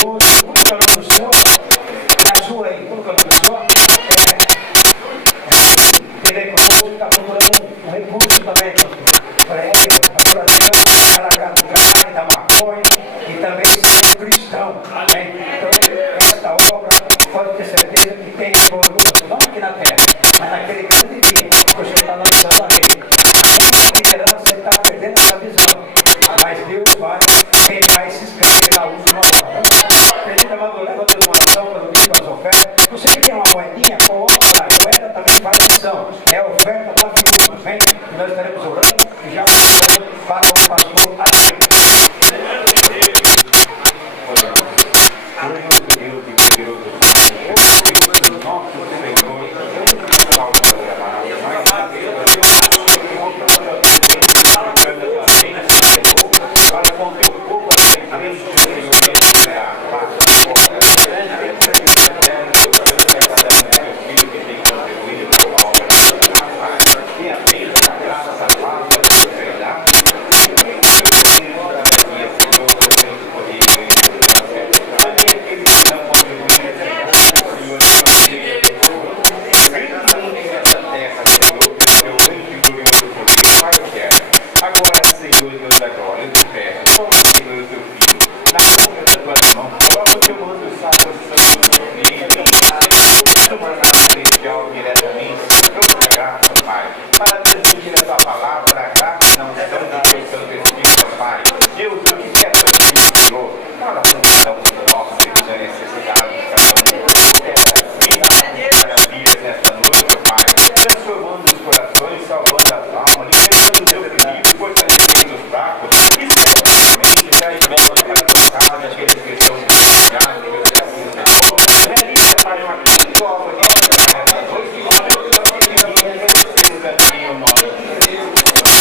poderoso. Como que é o nome do senhor? É a sua aí. Como que é o nome do senhor? Ele é conosco, está procurando um recurso também, para ele, para Deus, para gratuidade da maconha e também ser cristão. Amém? Então, esta obra, pode ter certeza que tem volume, não aqui na terra, mas naquele grande dia, que o Senhor está lançando a rede. Liderança está perdendo essa visão, mas Deus vai queimar esses crentes na última hora. Permita, amado, levanta uma oração pelo dia das ofertas. Você que tem uma moedinha, coloca a moeda, também faz missão. É a oferta da viúva. Vem, nós estaremos orando e já para o pastor Adriano. Agora, Senhor, Deus da glória, eu te peço, toma, Senhor, o teu filho, na boca da tua mão, toma o teu